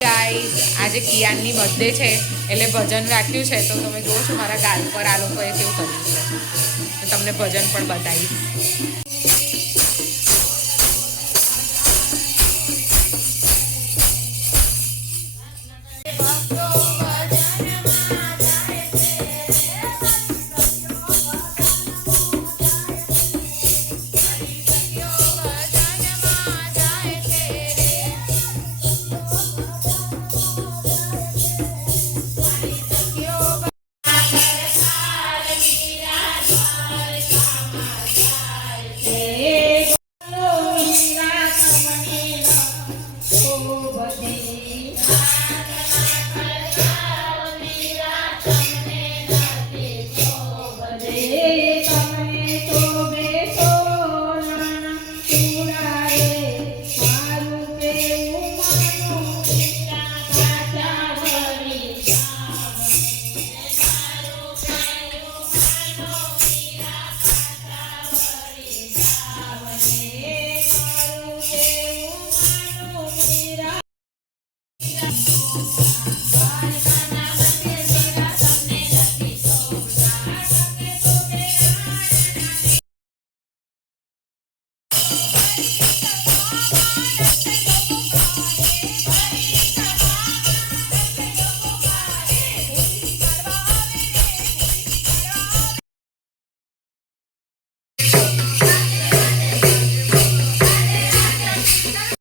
Guys આજે કિયાનની birthday છે એટલે ભજન રાખ્યું છે તો તમે જુઓ છો મારા ગાલ પર આ લોકોએ કેવું કર્યું છે. તમને ભજન પણ બતાવીશ.